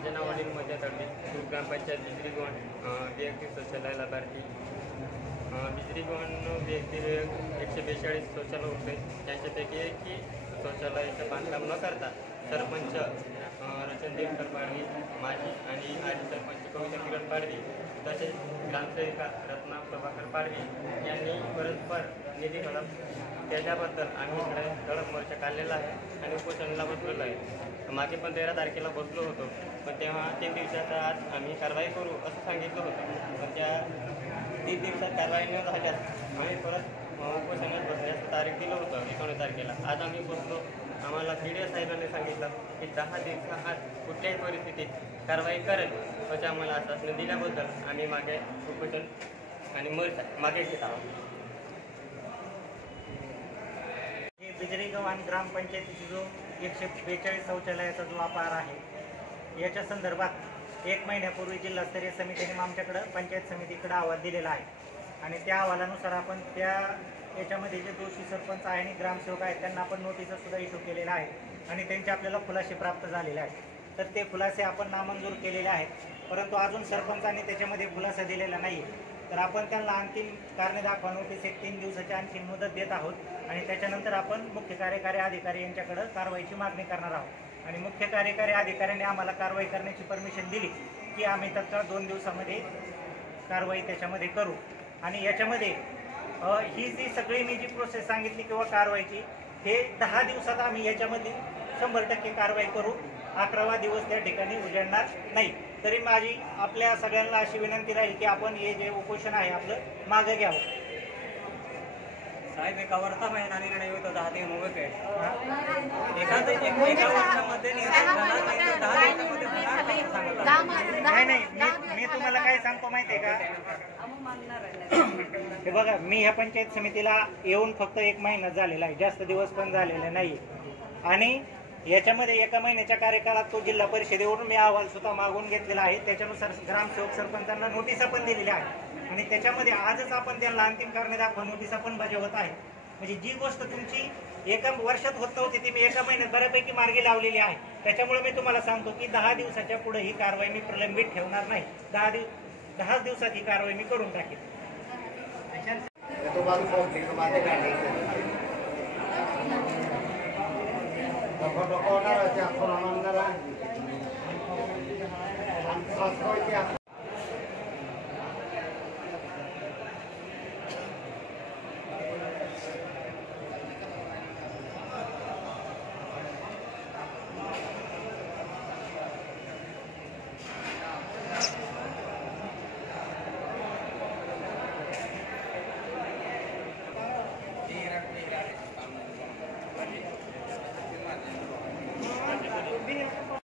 माझे नाव अनिल मजातर्डी, ग्रुप ग्रामपंचायत बिजरी गोंड, वैयक्तिक शौचालय लाभार्थी. बिजरी गोंड वैयक्तिक 142 शौचालय होते. त्यांच्यापैकी एक की शौचालयाचं बांधकाम न करता सरपंच रचनदेव पाडवी, माजी आणि आजी सरपंच कविता किरण पाडवी तसेच ग्रामसेविका रत्ना प्रभाकर पाडवी यांनी परस्पर निधी हडप त्याच्याबद्दल आम्ही इकडे धडक मोर्चा काढलेला आहे आणि उपोषणाला बसलेलो आहे. मागे पण 13 तारखेला बसलो होतो, पण तेव्हा 3 दिवसाच्या आत आम्ही कारवाई करू असं सांगितलं होतं. पण त्या 3 दिवसात कारवाई न झाल्यास आम्ही परत उपोषणात बसण्याचं तारीख दिलं होतं 19 तारखेला. आज आम्ही बसलो. आम्हाला PDO साहेबांनी सांगितलं की 10 दिवसाआत कुठल्याही परिस्थितीत कारवाई करेल असे आम्हाला आश्वासन दिल्याबद्दल आम्ही मागे उपोषण आणि मागे घेत आहोत. बिजरी गाव ग्रामपंचायतीचा जो 142 शौचालयाचा जो अपार आहे, याच्या संदर्भात 1 महिन्यापूर्वी जिल्हास्तरीय समितीने आमच्याकडं पंचायत समितीकडे अहवाल दिलेला आहे आणि त्या अहवालानुसार आपण याच्यामध्ये जे दोषी सरपंच आहे आणि ग्रामसेवक आहेत त्यांना आपण नोटिसा सुद्धा इश्यू केलेला आहे आणि त्यांचे आपल्याला खुलासे प्राप्त झालेले आहेत. तर ते खुलासे आपण नामंजूर केलेले आहेत, परंतु अजून सरपंचांनी त्याच्यामध्ये खुलासा दिलेला नाही. तर आपण त्यांना अंतिम कारणे दाखवा नोटीस 3 दिवसाची आणखी मुदत देत आहोत आणि त्याच्यानंतर आपण मुख्य कार्यकारी अधिकारी यांच्याकडे कारवाईची मागणी करणार आहोत. आणि मुख्य कार्यकारी अधिकाऱ्यांनी आम्हाला कारवाई करण्याची परमिशन दिली की आम्ही तत्काळ 2 दिवसामध्ये कारवाई त्याच्यामध्ये करू. आणि याच्यामध्ये ही जी सगळी मी जी प्रोसेस सांगितली किंवा कारवाईची, हे 10 दिवसात आम्ही याच्यामध्ये 100% कारवाई करू. 11वा दिवस त्या ठिकाणी उजेडणार नाही. तरी माझी आपल्या सगळ्यांना अशी विनंती राहील की आपण हे जे उपोषण आहे आपलं मागे घ्यावं. साहेब, एका वर्षामध्ये निर्णय होतो 10 दिवस उभे काय एका वर्षामध्ये नाही, मी तुम्हाला काय सांगतो माहिती आहे का, हे बघा, मी ह्या पंचायत समितीला येऊन फक्त 1 महिना झालेला आहे, जास्त दिवस पण झालेले नाही. आणि याच्यामध्ये 1 महिन्याच्या कार्यकाळात तो जिल्हा परिषदेवरून मी अहवाल सुद्धा मागून घेतलेला आहे. त्याच्यानुसार ग्रामसेवक सरपंचांना नोटिसा पण दिलेल्या आहेत आणि त्याच्यामध्ये आजच आपण त्यांना अंतिम कारणे दाखवा नोटिसा पण बजावत आहे. म्हणजे जी गोष्ट तुमची 1 वर्षात होत नव्हती ती मी 1 महिन्यात बऱ्यापैकी मार्गी लावलेली आहे. त्याच्यामुळे मी तुम्हाला सांगतो की 10 दिवसाच्या पुढे ही कारवाई मी प्रलंबित ठेवणार नाही. 10 दिवसात ही कारवाई मी करून टाकेल.